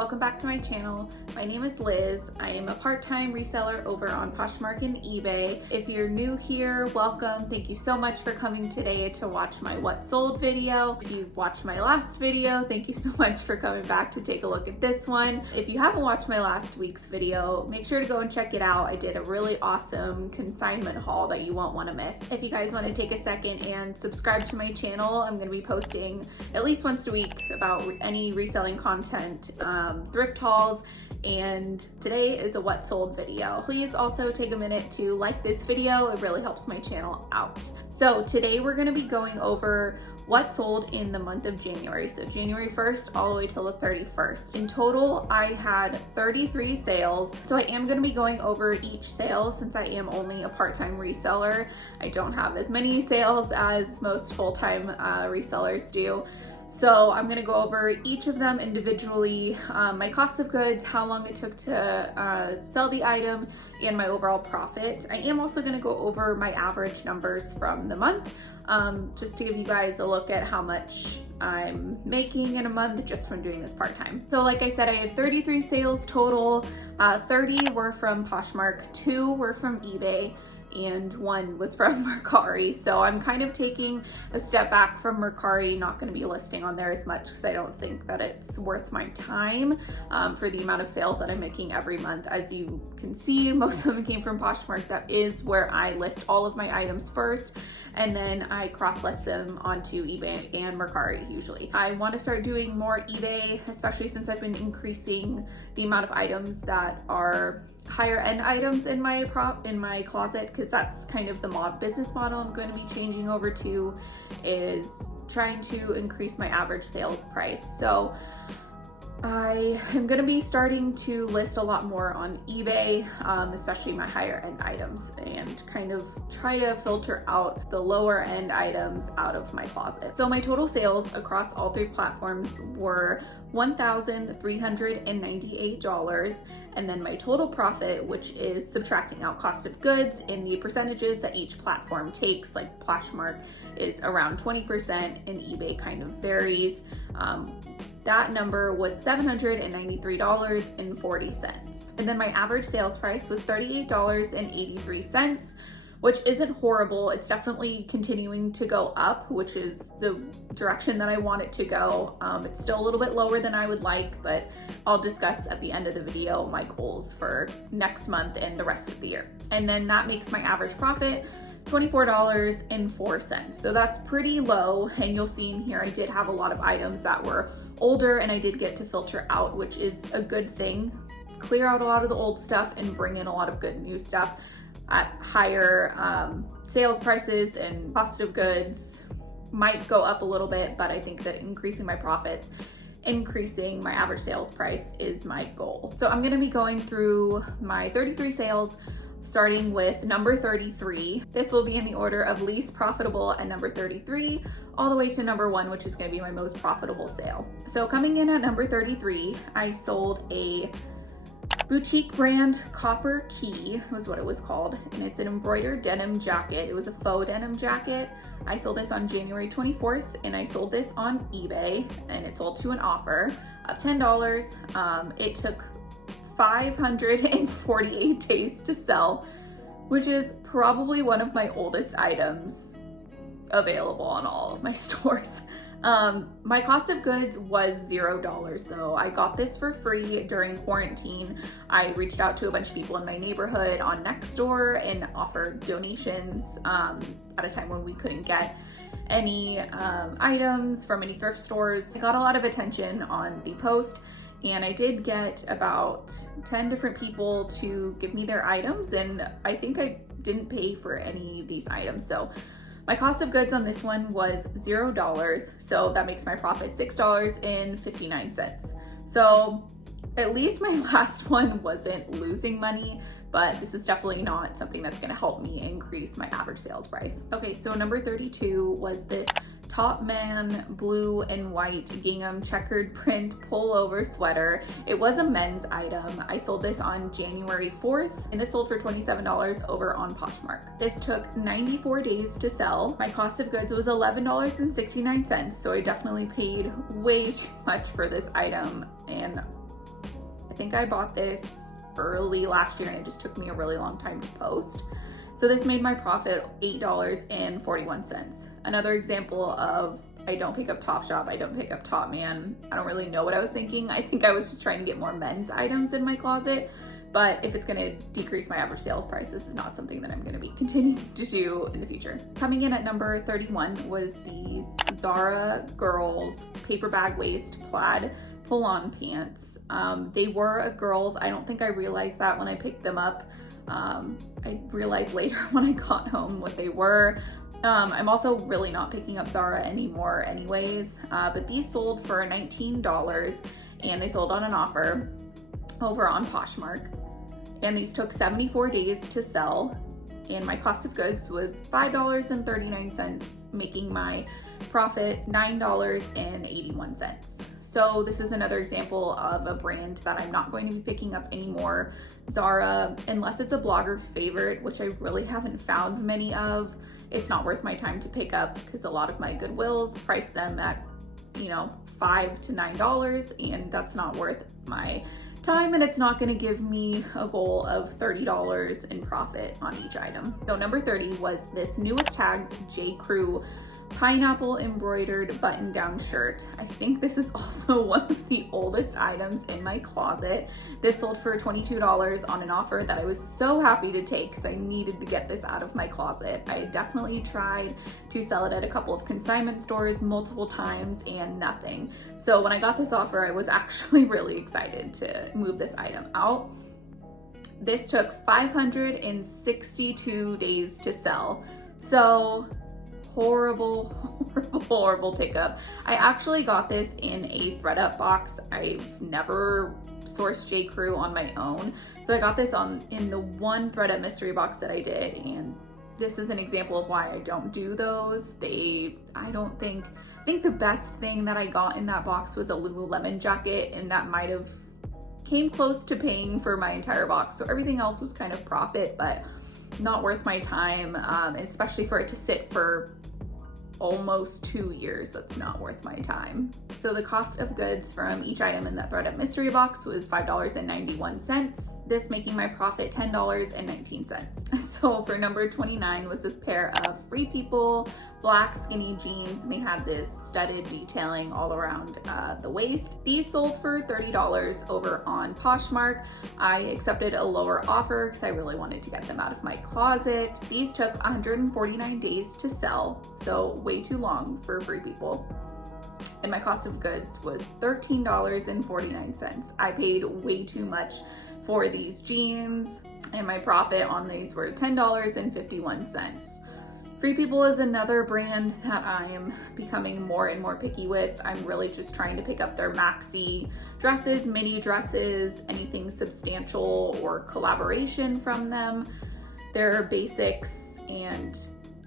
welcome back to my channel. My name is Liz. I am a part-time reseller over on Poshmark and eBay. If you're new here, welcome. Thank you so much for coming today to watch my what sold video. If you've watched my last video, thank you so much for coming back to take a look at this one. If you haven't watched my last week's video, make sure to go and check it out. I did a really awesome consignment haul that you won't want to miss. If you guys want to take a second and subscribe to my channel, I'm going to be posting at least once a week about any reselling content, thrift hauls, and today is a what sold video. Please also take a minute to like this video. It really helps my channel out. So today we're going to be going over what sold in the month of January. So January 1st all the way till the 31st. In total, I had 33 sales. So I am going to be going over each sale since I am only a part-time reseller. I don't have as many sales as most full-time resellers do. So I'm gonna go over each of them individually, my cost of goods, how long it took to sell the item, and my overall profit. I am also gonna go over my average numbers from the month, just to give you guys a look at how much I'm making in a month just from doing this part-time. So like I said, I had 33 sales total, 30 were from Poshmark, 2 were from eBay, and 1 was from Mercari. So I'm kind of taking a step back from Mercari, not going to be listing on there as much because I don't think that it's worth my time for the amount of sales that I'm making every month. As you can see, most of them came from Poshmark. That is where I list all of my items first, and then I cross-list them onto eBay and Mercari usually. I want to start doing more eBay, especially since I've been increasing the amount of items that are higher end items in my closet, because that's kind of the business model I'm going to be changing over to, is trying to increase my average sales price. So I am going to be starting to list a lot more on eBay, especially my higher end items, and kind of try to filter out the lower end items out of my closet. So my total sales across all 3 platforms were $1,398, and then my total profit, which is subtracting out cost of goods and the percentages that each platform takes, like Poshmark is around 20% and eBay kind of varies. That number was $793.40. And then my average sales price was $38.83, which isn't horrible. It's definitely continuing to go up, which is the direction that I want it to go. It's still a little bit lower than I would like, but I'll discuss at the end of the video my goals for next month and the rest of the year. And then that makes my average profit $24.04. So that's pretty low. And you'll see in here, I did have a lot of items that were older and I did get to filter out, which is a good thing. Clear out a lot of the old stuff and bring in a lot of good new stuff at higher sales prices, and cost of goods might go up a little bit, but I think that increasing my profits, increasing my average sales price is my goal. So I'm gonna be going through my 33 sales, starting with number 33. This will be in the order of least profitable at number 33, all the way to number 1, which is gonna be my most profitable sale. So coming in at number 33, I sold a boutique brand copper key, was what it was called, and it's an embroidered denim jacket. It was a faux denim jacket. I sold this on January 24th, and I sold this on eBay, and it sold to an offer of $10. It took 548 days to sell, which is probably one of my oldest items available on all of my stores. My cost of goods was $0 though. I got this for free during quarantine. I reached out to a bunch of people in my neighborhood on Nextdoor and offered donations at a time when we couldn't get any items from any thrift stores. I got a lot of attention on the post, and I did get about 10 different people to give me their items, and I think I didn't pay for any of these items. So my cost of goods on this one was $0, so that makes my profit $6.59. So at least my last one wasn't losing money, but this is definitely not something that's gonna help me increase my average sales price. Okay, so number 32 was this Top Man blue and white gingham checkered print pullover sweater. It was a men's item. I sold this on January 4th, and this sold for $27 over on Poshmark. This took 94 days to sell. My cost of goods was $11.69, so I definitely paid way too much for this item, and think I bought this early last year and it just took me a really long time to post. So this made my profit $8.41. Another example of I don't pick up Topshop, I don't pick up Topman. I don't really know what I was thinking. I think I was just trying to get more men's items in my closet. But if it's gonna decrease my average sales price, this is not something that I'm gonna be continuing to do in the future. Coming in at number 31 was these Zara Girls paper bag waist plaid pull-on pants. They were a girls. I don't think I realized that when I picked them up. I realized later when I got home what they were. I'm also really not picking up Zara anymore anyways, but these sold for $19 and they sold on an offer over on Poshmark. And these took 74 days to sell, and my cost of goods was $5.39, making my profit $9.81. So this is another example of a brand that I'm not going to be picking up anymore. Zara, unless it's a blogger's favorite, which I really haven't found many of, it's not worth my time to pick up because a lot of my Goodwills price them at, $5 to $9, and that's not worth my time, and it's not going to give me a goal of $30 in profit on each item. So number 30 was this new with tags J. Crew pineapple embroidered button down shirt. I think this is also one of the oldest items in my closet. This sold for $22 on an offer that I was so happy to take because I needed to get this out of my closet. I definitely tried to sell it at a couple of consignment stores multiple times and nothing. So when I got this offer, I was actually really excited to move this item out. This took 562 days to sell. So horrible pickup. I actually got this in a ThredUp box. I've never sourced J. Crew on my own. So I got this in the one ThredUp mystery box that I did, and this is an example of why I don't do those. I think the best thing that I got in that box was a Lululemon jacket, and that might have came close to paying for my entire box. So everything else was kind of profit, but not worth my time, especially for it to sit for almost 2 years. That's not worth my time. So the cost of goods from each item in that ThredUp mystery box was $5.91, this making my profit $10.19. So for number 29 was this pair of Free People black skinny jeans, and they had this studded detailing all around the waist. These sold for $30 over on Poshmark. I accepted a lower offer because I really wanted to get them out of my closet. These took 149 days to sell, so way too long for Free People. And my cost of goods was $13.49. I paid way too much for these jeans, and my profit on these were $10.51. Free People is another brand that I am becoming more and more picky with. I'm really just trying to pick up their maxi dresses, mini dresses, anything substantial or collaboration from them. Their basics and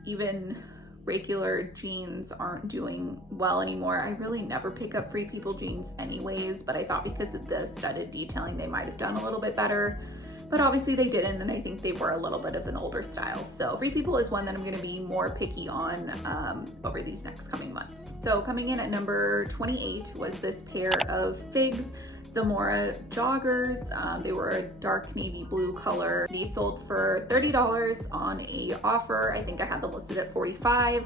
even regular jeans aren't doing well anymore. I really never pick up Free People jeans anyways, but I thought because of the studded detailing, they might have done a little bit better. But obviously they didn't, and I think they were a little bit of an older style. So Free People is one that I'm going to be more picky on over these next coming months. So coming in at number 28 was this pair of Figs Zamora joggers. They were a dark navy blue color. These sold for $30 on a offer. I think I had them listed at $45.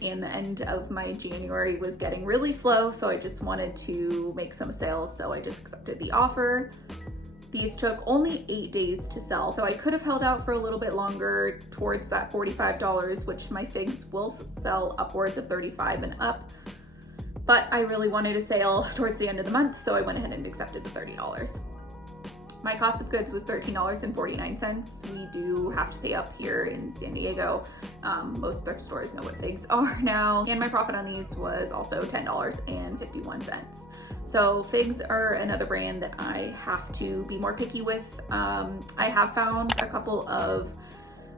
And the end of my January was getting really slow, so I just wanted to make some sales, so I just accepted the offer. These took only 8 days to sell, so I could have held out for a little bit longer towards that $45, which my Figs will sell upwards of $35 and up. But I really wanted a sale towards the end of the month, so I went ahead and accepted the $30. My cost of goods was $13.49. We do have to pay up here in San Diego. Most thrift stores know what Figs are now. And my profit on these was also $10.51. So Figs are another brand that I have to be more picky with. I have found a couple of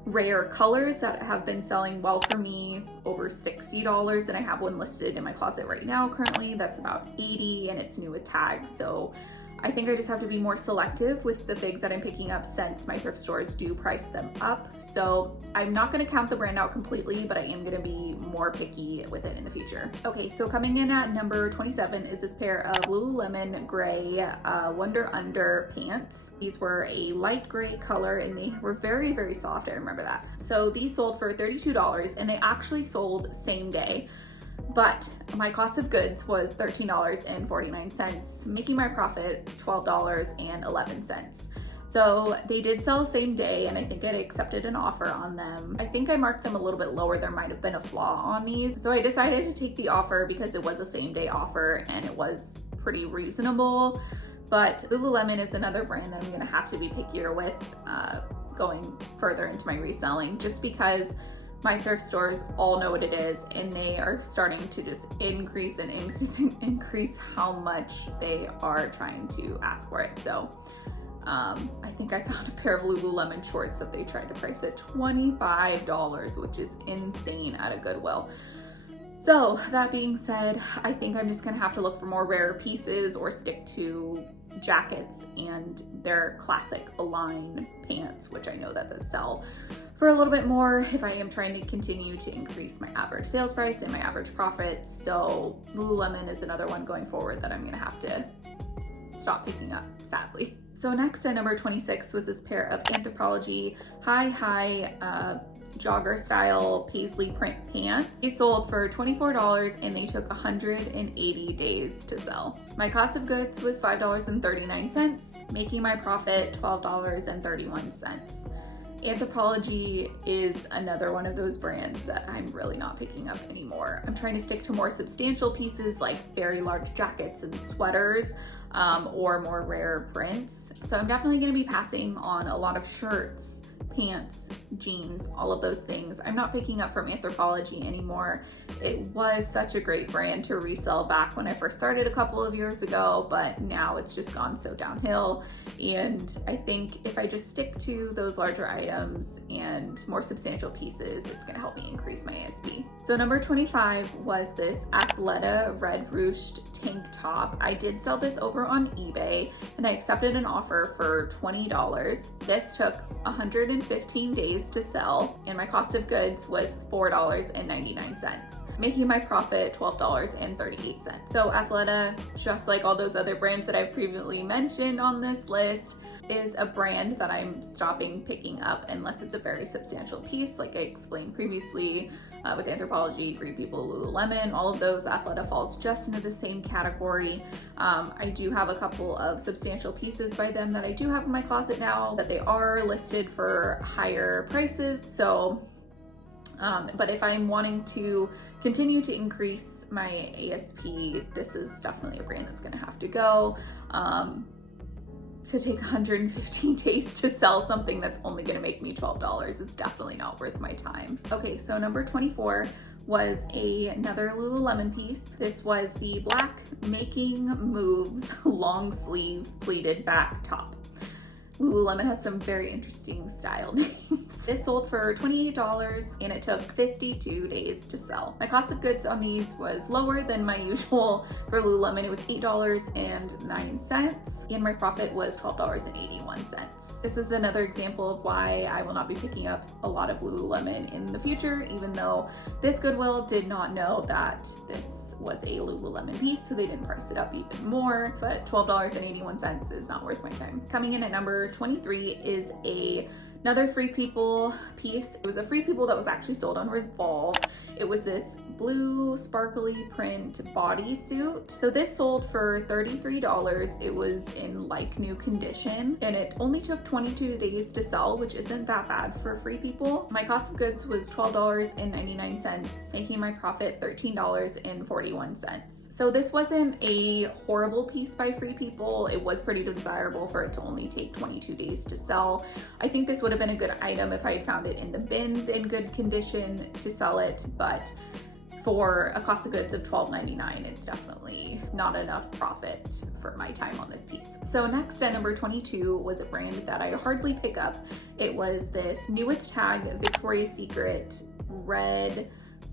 rare colors that have been selling well for me, over $60, and I have one listed in my closet right now currently that's about $80, and it's new with tags. So I think I just have to be more selective with the figs that I'm picking up since my thrift stores do price them up. So I'm not gonna count the brand out completely, but I am gonna be more picky with it in the future. Okay, so coming in at number 27 is this pair of Lululemon gray Wonder Under pants. These were a light gray color and they were very, very soft, I remember that. So these sold for $32 and they actually sold same day. But my cost of goods was $13.49, making my profit $12.11. So they did sell same day and I think I accepted an offer on them. I think I marked them a little bit lower. There might have been a flaw on these. So I decided to take the offer because it was a same day offer and it was pretty reasonable. But Lululemon is another brand that I'm gonna have to be pickier with going further into my reselling, just because my thrift stores all know what it is and they are starting to just increase how much they are trying to ask for it. So I think I found a pair of Lululemon shorts that they tried to price at $25, which is insane at a Goodwill. So that being said, I think I'm just gonna have to look for more rare pieces or stick to jackets and their classic Align pants, which I know that they sell for a little bit more if I am trying to continue to increase my average sales price and my average profit. So Lululemon is another one going forward that I'm gonna have to stop picking up, sadly. So next at number 26 was this pair of Anthropologie high jogger style paisley print pants. They sold for $24 and they took 180 days to sell. My cost of goods was $5.39, making my profit $12.31. Anthropologie is another one of those brands that I'm really not picking up anymore. I'm trying to stick to more substantial pieces like very large jackets and sweaters, or more rare prints. So I'm definitely gonna be passing on a lot of shirts, pants, jeans, all of those things. I'm not picking up from Anthropologie anymore. It was such a great brand to resell back when I first started a couple of years ago, but now it's just gone so downhill. And I think if I just stick to those larger items and more substantial pieces, it's gonna help me increase my ASP. So number 25 was this Athleta red ruched tank top. I did sell this over on eBay and I accepted an offer for $20. This took 115 days to sell and my cost of goods was $4.99, making my profit $12.38. So Athleta, just like all those other brands that I've previously mentioned on this list, is a brand that I'm stopping picking up unless it's a very substantial piece, like I explained previously with Anthropologie, Free People, Lululemon, all of those. Athleta falls just into the same category. I do have a couple of substantial pieces by them that I do have in my closet now, that they are listed for higher prices. So, but if I'm wanting to continue to increase my ASP, this is definitely a brand that's gonna have to go. To take 115 days to sell something that's only gonna make me $12 is definitely not worth my time. Okay, so number 24 was another Lululemon piece. This was the black Making Moves long sleeve pleated back top. Lululemon has some very interesting style names. This sold for $28 and it took 52 days to sell. My cost of goods on these was lower than my usual for Lululemon. It was $8.09 and my profit was $12.81. This is another example of why I will not be picking up a lot of Lululemon in the future, even though this Goodwill did not know that this was a Lululemon piece, so they didn't price it up even more, but $12.81 is not worth my time. Coming in at number 23 is another Free People piece. It was a Free People that was actually sold on Revolve. It was this blue sparkly print bodysuit. So this sold for $33. It was in like new condition and it only took 22 days to sell, which isn't that bad for Free People. My cost of goods was $12.99, making my profit $13.41. So this wasn't a horrible piece by Free People. It was pretty desirable for it to only take 22 days to sell. I think this would have been a good item if I had found it in the bins in good condition to sell it, but for a cost of goods of $12.99, it's definitely not enough profit for my time on this piece. So next at number 22 was a brand that I hardly pick up. It was this new with tag Victoria's Secret red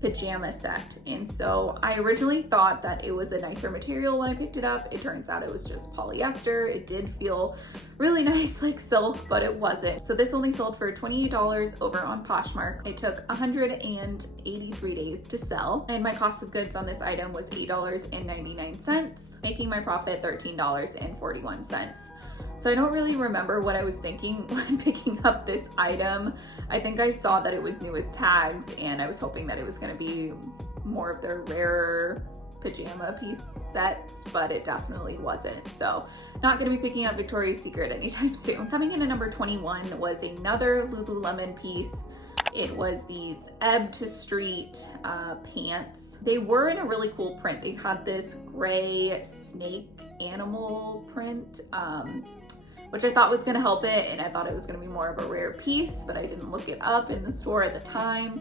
pajama set. And so I originally thought that it was a nicer material when I picked it up. It turns out it was just polyester. It did feel really nice like silk, but it wasn't. So this only sold for $28 over on Poshmark. It took 183 days to sell, and my cost of goods on this item was $8.99, making my profit $13.41. So I don't really remember what I was thinking when picking up this item. I think I saw that it was new with tags, and I was hoping that it was going to be more of their rarer pajama piece sets, but it definitely wasn't. So not going to be picking up Victoria's Secret anytime soon. Coming in at number 21 was another Lululemon piece. It was these Ebb to Street pants. They were in a really cool print. They had this gray snake animal print, which I thought was gonna help it, and I thought it was gonna be more of a rare piece, but I didn't look it up in the store at the time.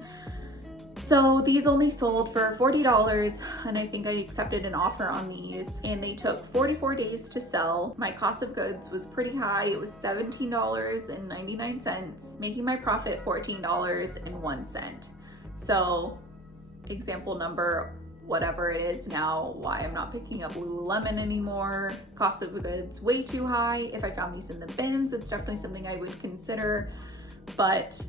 So these only sold for $40, and I think I accepted an offer on these, and they took 44 days to sell. My cost of goods was pretty high. It was $17.99, making my profit $14.01. So example number, whatever it is now, why I'm not picking up Lululemon anymore. Cost of goods way too high. If I found these in the bins, it's definitely something I would consider, but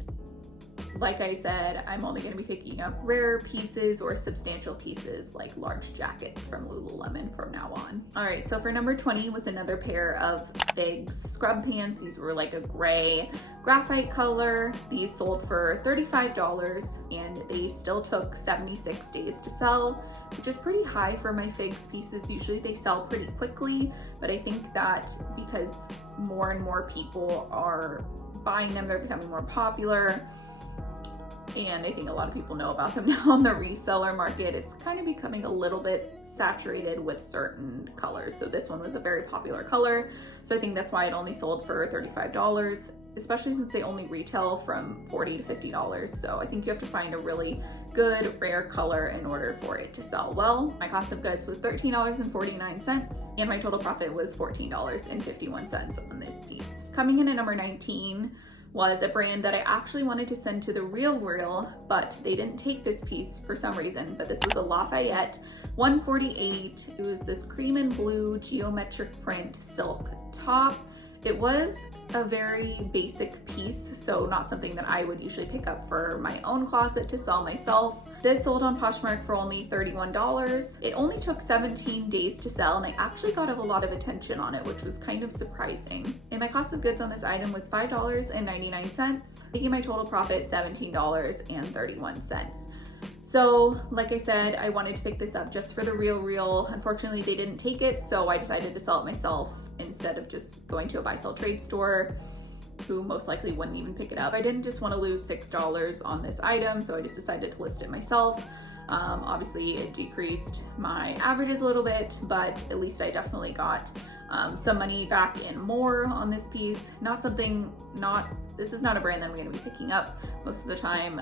like I said, I'm only going to be picking up rare pieces or substantial pieces like large jackets from Lululemon from now on. All right, so for number 20 was another pair of Figs scrub pants. These were like a gray graphite color. These sold for $35, and they still took 76 days to sell, which is pretty high for my Figs pieces. Usually they sell pretty quickly, but I think that because more and more people are buying them, they're becoming more popular. And I think a lot of people know about them now on the reseller market. It's kind of becoming a little bit saturated with certain colors. So this one was a very popular color. So I think that's why it only sold for $35, especially since they only retail from $40 to $50. So I think you have to find a really good rare color in order for it to sell well. My cost of goods was $13.49, and my total profit was $14.51 on this piece. Coming in at number 19 was a brand that I actually wanted to send to the Real, but they didn't take this piece for some reason. But this was a Lafayette 148. It was this cream and blue geometric print silk top. It was a very basic piece, so not something that I would usually pick up for my own closet to sell myself. This sold on Poshmark for only $31. It only took 17 days to sell, and I actually got a lot of attention on it, which was kind of surprising. And my cost of goods on this item was $5.99, making my total profit $17.31. So like I said, I wanted to pick this up just for the Real. Unfortunately, they didn't take it, so I decided to sell it myself instead of just going to a buy sell trade store who most likely wouldn't even pick it up. I didn't just want to lose $6 on this item, so I just decided to list it myself. Obviously it decreased my averages a little bit, but at least I definitely got some money back in more on this piece. This is not a brand that I'm going to be picking up most of the time,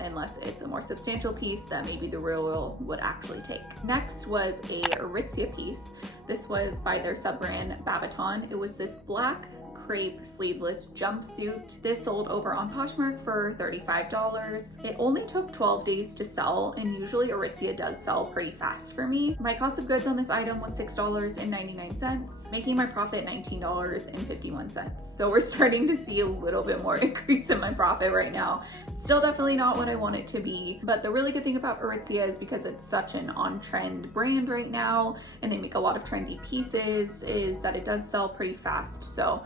unless it's a more substantial piece that maybe the Real would actually take. Next was a Aritzia piece. This was by their sub-brand Babaton. It was this black crepe sleeveless jumpsuit. This sold over on Poshmark for $35. It only took 12 days to sell, and usually Aritzia does sell pretty fast for me. My cost of goods on this item was $6.99, making my profit $19.51. So we're starting to see a little bit more increase in my profit right now. Still definitely not what I want it to be, but the really good thing about Aritzia is because it's such an on-trend brand right now, and they make a lot of trendy pieces, is that it does sell pretty fast. So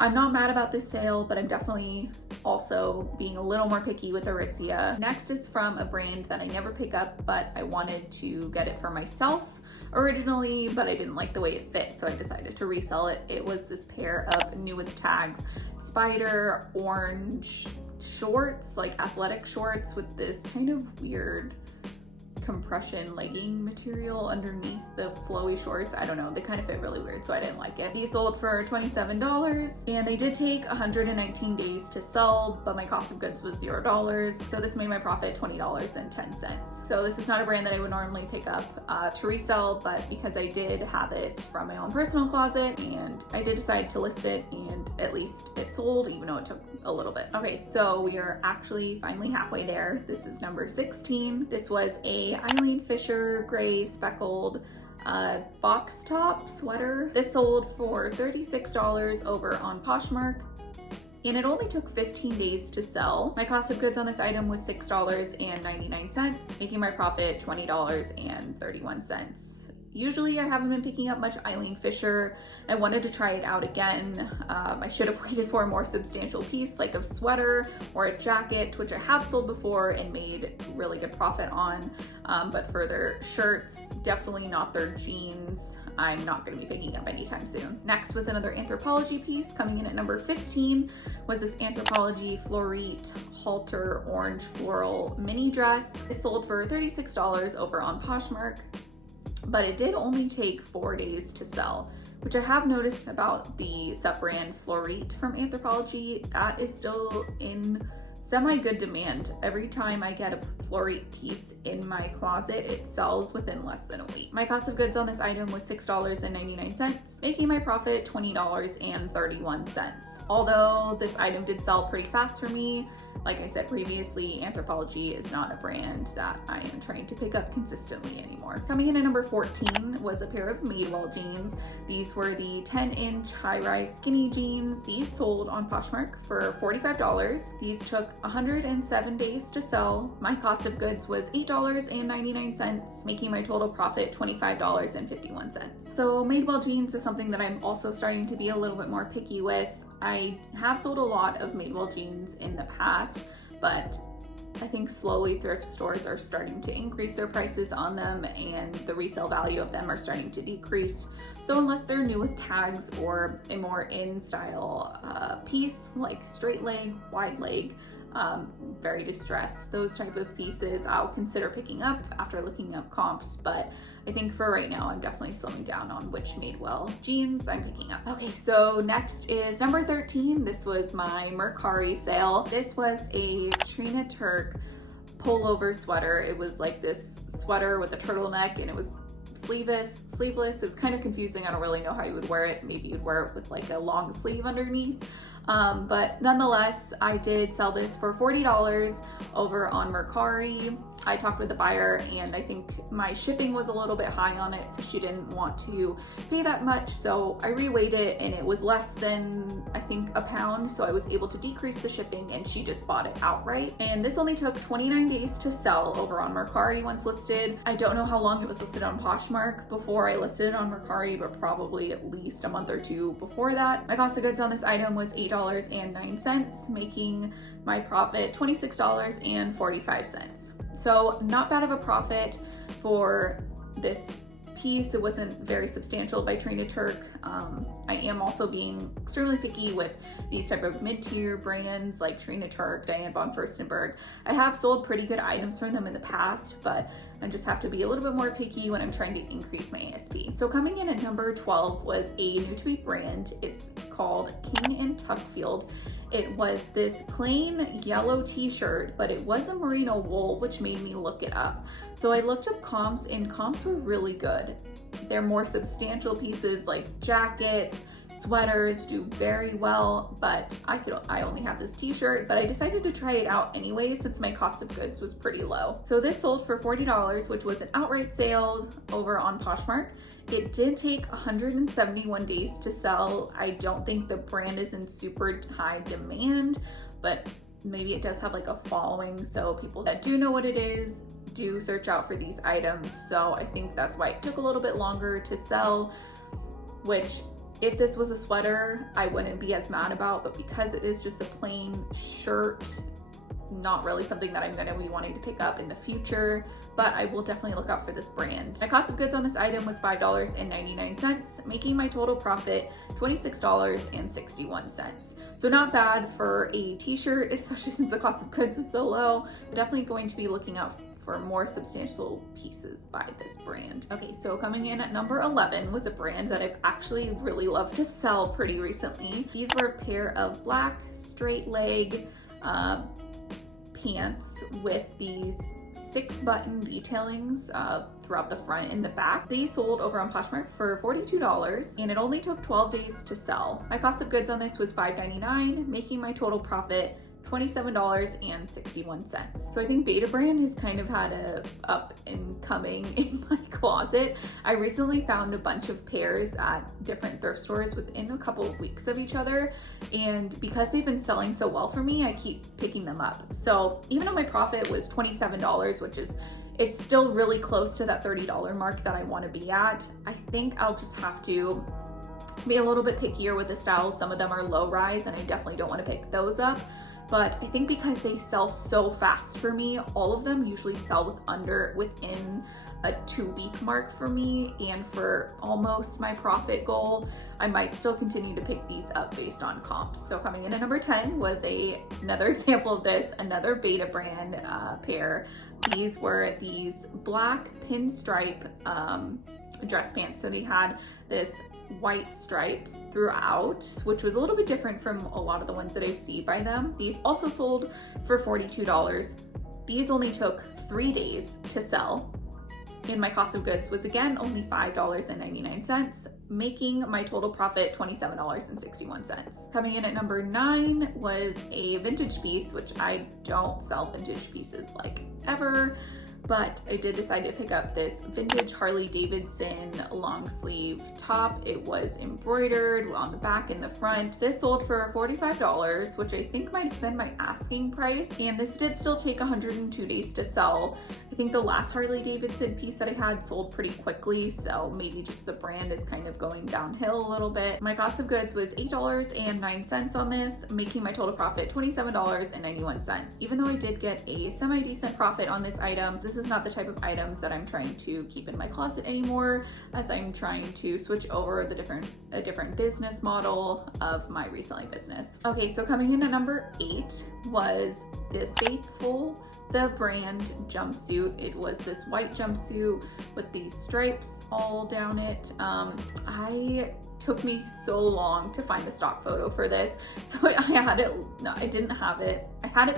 I'm not mad about this sale, but I'm definitely also being a little more picky with Aritzia. Next is from a brand that I never pick up, but I wanted to get it for myself originally, but I didn't like the way it fit, so I decided to resell it. It was this pair of new with tags spider orange shorts, like athletic shorts with this kind of weird compression legging material underneath the flowy shorts. I don't know, they kind of fit really weird, so I didn't like it. These sold for $27, and they did take 119 days to sell, but my cost of goods was $0, so this made my profit $20.10. So this is not a brand that I would normally pick up to resell, but because I did have it from my own personal closet, and I did decide to list it, and at least it sold, even though it took a little bit. Okay, so we are actually finally halfway there. This is number 16. This was a Eileen Fisher gray speckled box top sweater. This sold for $36 over on Poshmark, and it only took 15 days to sell. My cost of goods on this item was $6.99, making my profit $20.31. Usually I haven't been picking up much Eileen Fisher. I wanted to try it out again. I should have waited for a more substantial piece like a sweater or a jacket, which I have sold before and made really good profit on. But for their shirts, definitely not their jeans. I'm not going to be picking up anytime soon. Next was another Anthropologie piece. Coming in at number 15 was this Anthropologie Florite halter orange floral mini dress. It sold for $36 over on Poshmark, but it did only take 4 days to sell, which I have noticed about the sub-brand Florite from Anthropologie. That is still in semi-good demand. Every time I get a Florite piece in my closet, it sells within less than a week. My cost of goods on this item was $6.99, making my profit $20.31. Although this item did sell pretty fast for me, like I said previously, Anthropologie is not a brand that I am trying to pick up consistently anymore. Coming in at number 14 was a pair of Madewell jeans. These were the 10-inch high-rise skinny jeans. These sold on Poshmark for $45. These took 107 days to sell. My cost of goods was $8.99, making my total profit $25.51. So Madewell jeans is something that I'm also starting to be a little bit more picky with. I have sold a lot of Madewell jeans in the past, but I think slowly thrift stores are starting to increase their prices on them and the resale value of them are starting to decrease. So unless they're new with tags or a more in-style piece like straight leg, wide leg, very distressed, those type of pieces I'll consider picking up after looking up comps, but I think for right now I'm definitely slowing down on which Madewell jeans I'm picking up. Okay, so next is number 13. This was my Mercari sale. This was a Trina Turk pullover sweater. It was like this sweater with a turtleneck and it was sleeveless. It was kind of confusing. I don't really know how you would wear it. Maybe you'd wear it with like a long sleeve underneath. But nonetheless, I did sell this for $40 over on Mercari. I talked with the buyer and I think my shipping was a little bit high on it, so she didn't want to pay that much. So I reweighed it and it was less than, I think, a pound. So I was able to decrease the shipping and she just bought it outright. And this only took 29 days to sell over on Mercari once listed. I don't know how long it was listed on Poshmark before I listed it on Mercari, but probably at least a month or two before that. My cost of goods on this item was $8.09, making my profit $26.45. So not bad of a profit for this piece. It wasn't very substantial by Trina Turk. I am also being extremely picky with these type of mid-tier brands like Trina Turk, Diane von Furstenberg. I have sold pretty good items from them in the past, but I just have to be a little bit more picky when I'm trying to increase my ASP. So coming in at number 12 was a new to me brand. It's called King and Tuckfield. It was this plain yellow t-shirt, but it was a merino wool, which made me look it up. So I looked up comps and comps were really good. They're more substantial pieces like jackets, sweaters do very well, but I only have this t-shirt, but I decided to try it out anyway since my cost of goods was pretty low. So this sold for $40, which was an outright sale over on Poshmark. It did take 171 days to sell. I don't think the brand is in super high demand, but maybe it does have like a following. So people that do know what it is do search out for these items. So I think that's why it took a little bit longer to sell, which if this was a sweater, I wouldn't be as mad about, but because it is just a plain shirt, not really something that I'm going to be wanting to pick up in the future, but I will definitely look out for this brand. My cost of goods on this item was $5.99, making my total profit $26.61. So not bad for a t-shirt, especially since the cost of goods was so low. I'm definitely going to be looking out for more substantial pieces by this brand. Okay, so coming in at number 11 was a brand that I've actually really loved to sell pretty recently. These were a pair of black straight leg pants with these 6 button detailings throughout the front and the back. These sold over on Poshmark for $42 and it only took 12 days to sell. My cost of goods on this was $5.99, making my total profit $27.61. So I think Betabrand has kind of had a up and coming in my closet. I recently found a bunch of pairs at different thrift stores within a couple of weeks of each other, and because they've been selling so well for me, I keep picking them up. So even though my profit was $27, which is, it's still really close to that $30 mark that I want to be at, I think I'll just have to be a little bit pickier with the styles. Some of them are low rise and I definitely don't want to pick those up. But I think because they sell so fast for me, all of them usually sell within a 2-week mark for me, and for almost my profit goal, I might still continue to pick these up based on comps. So coming in at number 10 was another example of this, another Betabrand pair. These were these black pinstripe dress pants. So they had this white stripes throughout, which was a little bit different from a lot of the ones that I see by them. These also sold for $42. These only took 3 days to sell, and my cost of goods was again only $5.99, making my total profit $27.61. Coming in at number 9 was a vintage piece, which I don't sell vintage pieces like ever, but I did decide to pick up this vintage Harley Davidson long sleeve top. It was embroidered on the back and the front. This sold for $45, which I think might have been my asking price, and this did still take 102 days to sell. I think the last Harley Davidson piece that I had sold pretty quickly, so maybe just the brand is kind of going downhill a little bit. My cost of goods was $8.09 on this, making my total profit $27.91. Even though I did get a semi-decent profit on this item, this is not the type of items that I'm trying to keep in my closet anymore, as I'm trying to switch over a different business model of my reselling business. Okay, so coming in at number 8 was this Faithful the brand jumpsuit. It was this white jumpsuit with these stripes all down it. Took me so long to find the stock photo for this. So I had it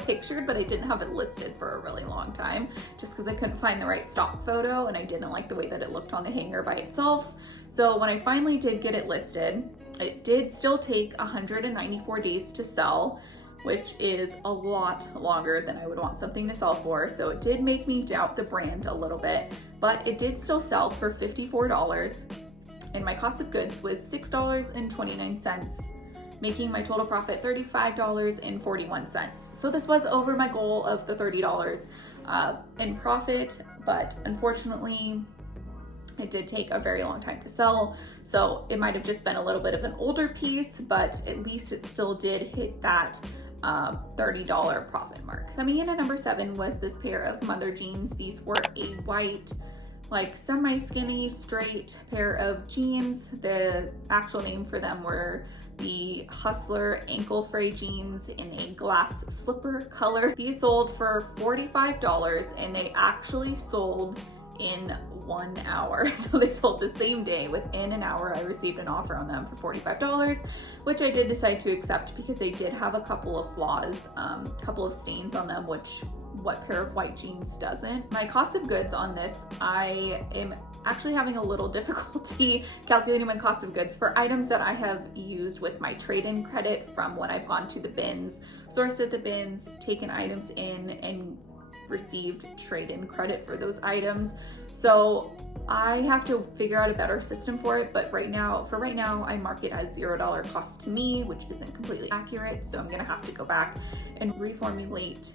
pictured, but I didn't have it listed for a really long time just because I couldn't find the right stock photo and I didn't like the way that it looked on the hanger by itself. So when I finally did get it listed, it did still take 194 days to sell, which is a lot longer than I would want something to sell for. So it did make me doubt the brand a little bit, but it did still sell for $54. And my cost of goods was $6.29, making my total profit $35.41. So this was over my goal of the $30 in profit, but unfortunately, it did take a very long time to sell. So it might have just been a little bit of an older piece, but at least it still did hit that $30 profit mark. Coming in at number 7 was this pair of mother jeans. These were a white, like semi-skinny straight pair of jeans. The actual name for them were the Hustler ankle fray jeans in a glass slipper color. These sold for $45 and they actually sold in 1 hour. So they sold the same day. Within an hour, I received an offer on them for $45, which I did decide to accept because they did have a couple of flaws, couple of stains on them, which what pair of white jeans doesn't? My cost of goods on this, I am actually having a little difficulty calculating my cost of goods for items that I have used with my trade-in credit from when I've gone to the bins, sourced at the bins, taken items in, and received trade-in credit for those items. So I have to figure out a better system for it, but for right now, I mark it as $0 cost to me, which isn't completely accurate. So I'm gonna have to go back and reformulate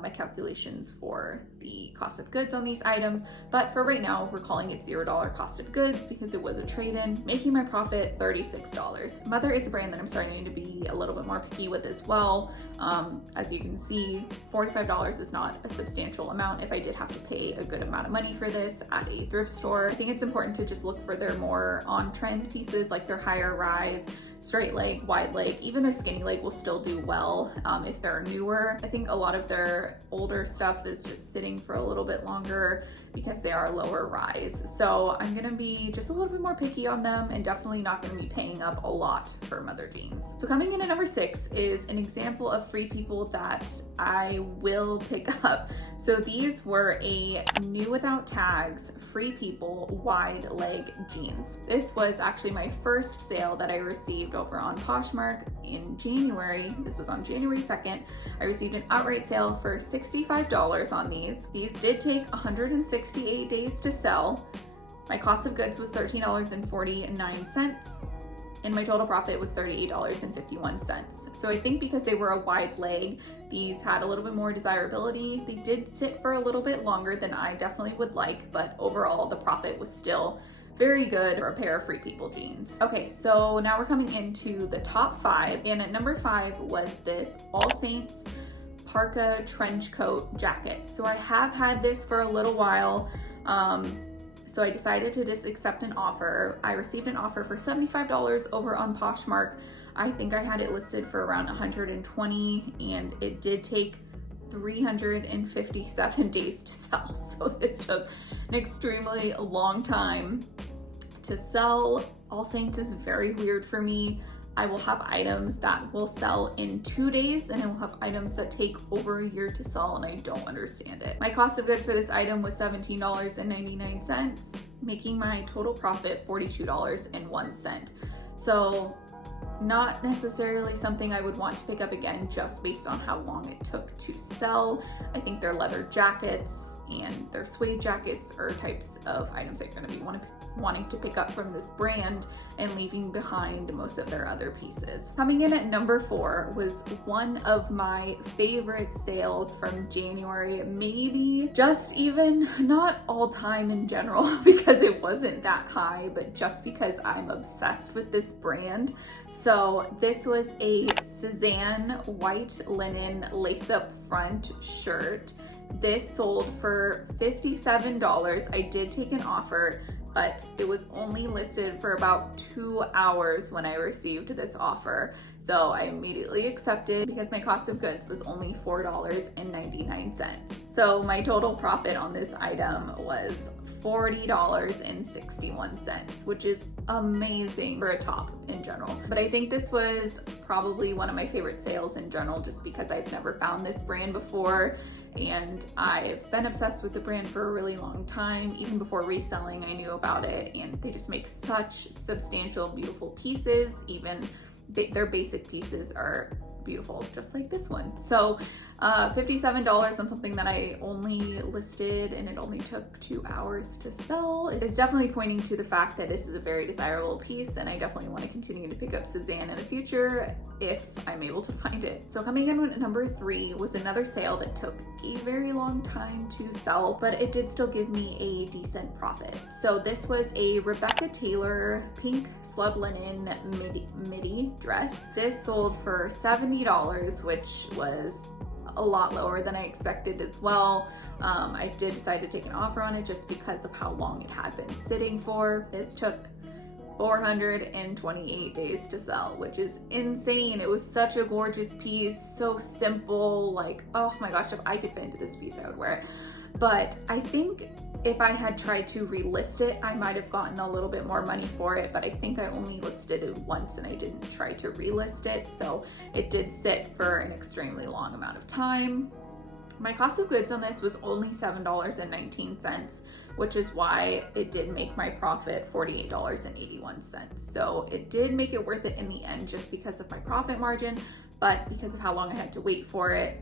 my calculations for the cost of goods on these items. But for right now, we're calling it $0 cost of goods because it was a trade-in, making my profit $36. Mother is a brand that I'm starting to be a little bit more picky with as well. As you can see, $45 is not a substantial amount if I did have to pay a good amount of money for this at a thrift store. I think it's important to just look for their more on-trend pieces, like their higher rise, straight leg, wide leg, even their skinny leg will still do well if they're newer. I think a lot of their older stuff is just sitting for a little bit longer because they are lower rise. So I'm gonna be just a little bit more picky on them and definitely not gonna be paying up a lot for mother jeans. So coming in at number 6 is an example of Free People that I will pick up. So these were a new without tags, Free People wide leg jeans. This was actually my first sale that I received over on Poshmark in January. This was on January 2nd. I received an outright sale for $65 on these. These did take 168 days to sell. My cost of goods was $13.49. and my total profit was $38.51. So I think because they were a wide leg, these had a little bit more desirability. They did sit for a little bit longer than I definitely would like, but overall the profit was still very good for a pair of Free People jeans. Okay, so now we're coming into the top 5, and at number 5 was this All Saints parka trench coat jacket. So I have had this for a little while. So I decided to just accept an offer. I received an offer for $75 over on Poshmark. I think I had it listed for around $120, and it did take 357 days to sell. So this took an extremely long time to sell. All Saints is very weird for me. I will have items that will sell in 2 days, and I will have items that take over a year to sell, and I don't understand it. My cost of goods for this item was $17.99, making my total profit $42.01. So not necessarily something I would want to pick up again just based on how long it took to sell. I think their leather jackets and their suede jackets are types of items that you're going to be wanting to pick up from this brand and leaving behind most of their other pieces. Coming in at number 4 was one of my favorite sales from January, maybe just even not all time in general because it wasn't that high, but just because I'm obsessed with this brand. So this was a Suzanne white linen lace-up front shirt. This sold for $57. I did take an offer, but it was only listed for about 2 hours when I received this offer. So I immediately accepted because my cost of goods was only $4.99. So my total profit on this item was $40.61, which is amazing for a top in general. But I think this was probably one of my favorite sales in general just because I've never found this brand before, and I've been obsessed with the brand for a really long time. Even before reselling, I knew about it, and they just make such substantial, beautiful pieces. Even their basic pieces are beautiful, just like this one. So $57 on something that I only listed and it only took 2 hours to sell. It's definitely pointing to the fact that this is a very desirable piece, and I definitely want to continue to pick up Suzanne in the future if I'm able to find it. So coming in at number 3 was another sale that took a very long time to sell, but it did still give me a decent profit. So this was a Rebecca Taylor pink slub linen midi dress. This sold for $70, which was a lot lower than I expected as well. I did decide to take an offer on it just because of how long it had been sitting for. This took 428 days to sell, which is insane. It was such a gorgeous piece, so simple, like, oh my gosh, if I could fit into this piece, I would wear it. But I think if I had tried to relist it, I might have gotten a little bit more money for it, but I think I only listed it once and I didn't try to relist it, so it did sit for an extremely long amount of time. My cost of goods on this was only $7.19, which is why it did make my profit $48.81. So it did make it worth it in the end just because of my profit margin, but because of how long I had to wait for it,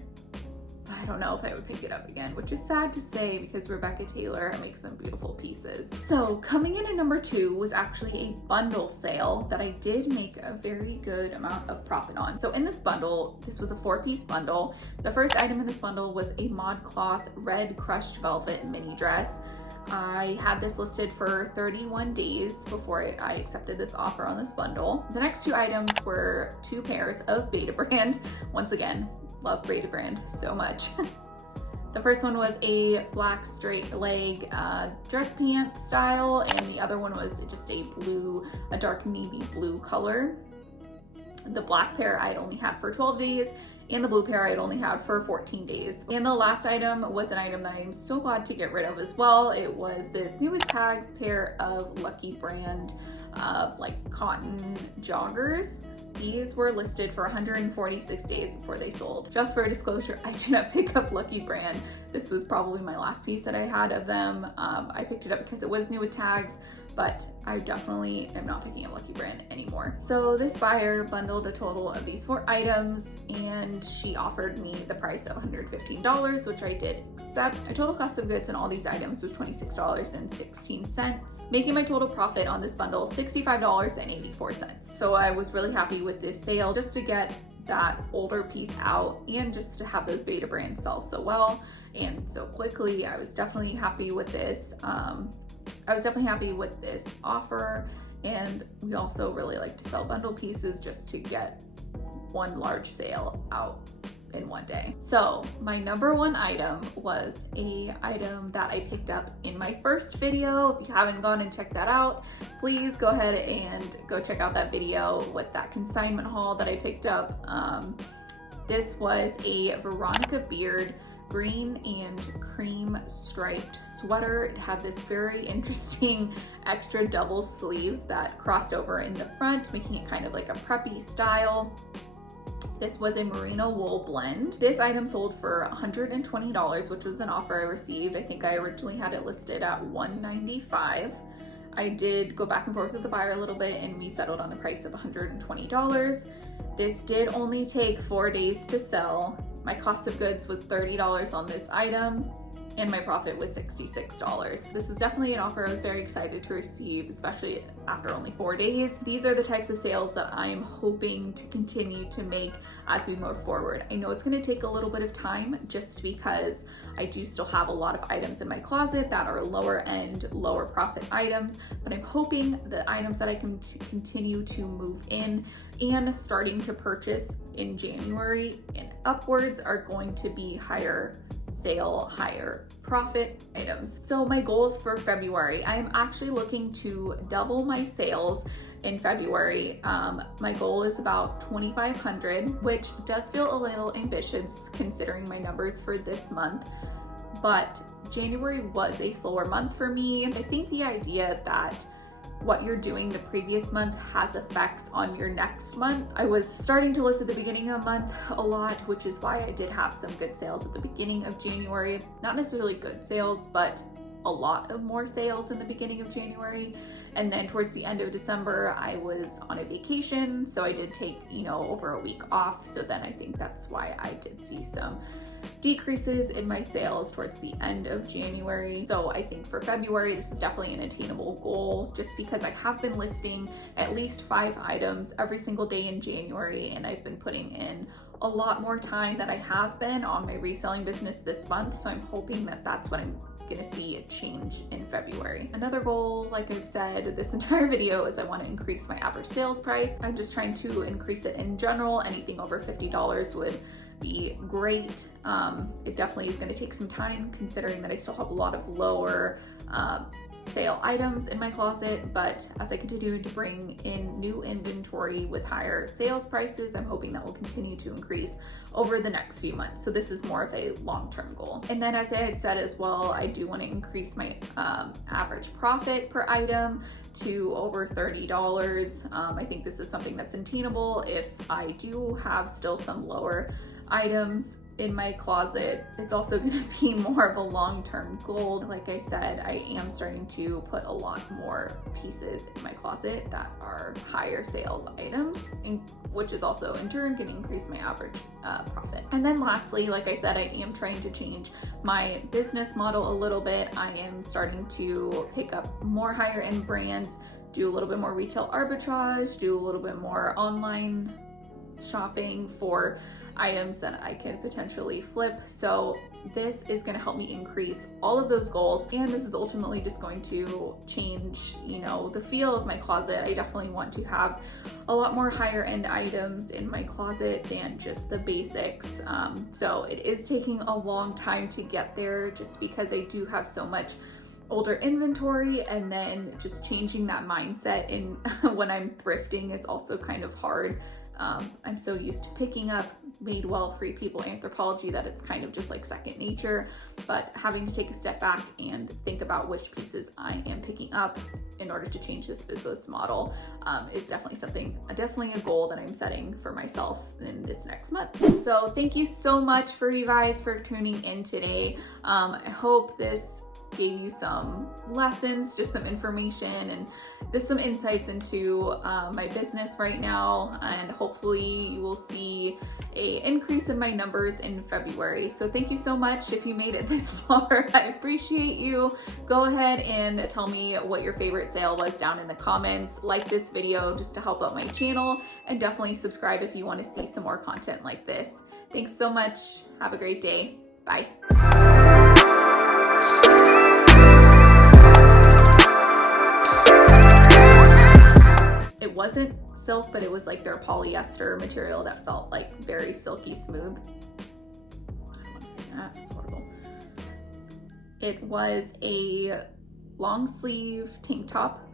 I don't know if I would pick it up again, which is sad to say because Rebecca Taylor makes some beautiful pieces. So coming in at number 2 was actually a bundle sale that I did make a very good amount of profit on. So in this bundle, this was a 4-piece bundle. The first item in this bundle was a ModCloth red crushed velvet mini dress. I had this listed for 31 days before I accepted this offer on this bundle. The next 2 items were 2 pairs of Betabrand. Once again, love Betabrand so much. The first one was a black straight leg dress pant style, and the other one was just a dark navy blue color. The black pair I'd only had for 12 days, and the blue pair I'd only had for 14 days. And the last item was an item that I'm so glad to get rid of as well. It was this new with tags pair of Lucky Brand like cotton joggers. These were listed for 146 days before they sold. Just for disclosure, I did not pick up Lucky Brand. This was probably my last piece that I had of them. I picked it up because it was new with tags, but I definitely am not picking up Lucky Brand anymore. So this buyer bundled a total of these 4 items, and she offered me the price of $115, which I did accept. My total cost of goods on all these items was $26.16, making my total profit on this bundle $65.84. So I was really happy with this sale just to get that older piece out and just to have those Betabrand sell so well and so quickly. I was definitely happy with this. I was definitely happy with this offer, and we also really like to sell bundle pieces just to get one large sale out in one day. So my number one item was a item that I picked up in my first video. If you haven't gone and checked that out, please go ahead and go check out that video with that consignment haul that I picked up. This was a Veronica Beard green and cream striped sweater. It had this very interesting extra double sleeves that crossed over in the front, making it kind of like a preppy style. This was a merino wool blend. This item sold for $120, which was an offer I received. I think I originally had it listed at $195. I did go back and forth with the buyer a little bit, and we settled on the price of $120. This did only take 4 days to sell. My cost of goods was $30 on this item, and my profit was $66. This was definitely an offer I was very excited to receive, especially after only 4 days. These are the types of sales that I'm hoping to continue to make as we move forward. I know it's going to take a little bit of time just because I do still have a lot of items in my closet that are lower end, lower profit items, but I'm hoping the items that I can continue to move in and starting to purchase in January and upwards are going to be higher sale, higher profit items. So my goals for February, I'm actually looking to double my sales in February. My goal is about 2,500, which does feel a little ambitious considering my numbers for this month, but January was a slower month for me. I think the idea that what you're doing the previous month has effects on your next month. I was starting to list at the beginning of the month a lot, which is why I did have some good sales at the beginning of January. Not necessarily good sales, but a lot of more sales in the beginning of January. And then towards the end of December, I was on a vacation, so I did take, over a week off. So then I think that's why I did see some decreases in my sales towards the end of January. So I think for February, this is definitely an attainable goal just because I have been listing at least 5 items every single day in January, and I've been putting in a lot more time than I have been on my reselling business this month. So I'm hoping that that's what I'm gonna see a change in February. Another goal, like I've said this entire video, is I want to increase my average sales price. I'm just trying to increase it in general. Anything over $50 would be great. It definitely is going to take some time considering that I still have a lot of lower sale items in my closet, but as I continue to bring in new inventory with higher sales prices, I'm hoping that will continue to increase over the next few months. So this is more of a long-term goal. And then as I had said as well, I do want to increase my average profit per item to over $30. I think this is something that's attainable if I do have still some lower items in my closet. It's also going to be more of a long-term goal. Like I said, I am starting to put a lot more pieces in my closet that are higher sales items, which is also in turn going to increase my average profit. And then lastly, like I said, I am trying to change my business model a little bit. I am starting to pick up more higher end brands, do a little bit more retail arbitrage, do a little bit more online shopping for items that I could potentially flip. So this is going to help me increase all of those goals, and this is ultimately just going to change, the feel of my closet. I definitely want to have a lot more higher end items in my closet than just the basics. So it is taking a long time to get there just because I do have so much older inventory, and then just changing that mindset in when I'm thrifting is also kind of hard. I'm so used to picking up Madewell, Free People, Anthropologie that it's kind of just like second nature, but having to take a step back and think about which pieces I am picking up in order to change this business model is definitely a goal that I'm setting for myself in this next month. So thank you so much for you guys for tuning in today. I hope this gave you some lessons, just some information, and just some insights into my business right now, and hopefully you will see an increase in my numbers in February. So thank you so much if you made it this far. I appreciate you. Go ahead and tell me what your favorite sale was down in the comments. Like this video just to help out my channel, and definitely subscribe if you want to see some more content like this. Thanks so much. Have a great day. Bye. It wasn't silk, but it was like their polyester material that felt like very silky smooth. I don't want to say that, it's horrible. It was a long sleeve tank top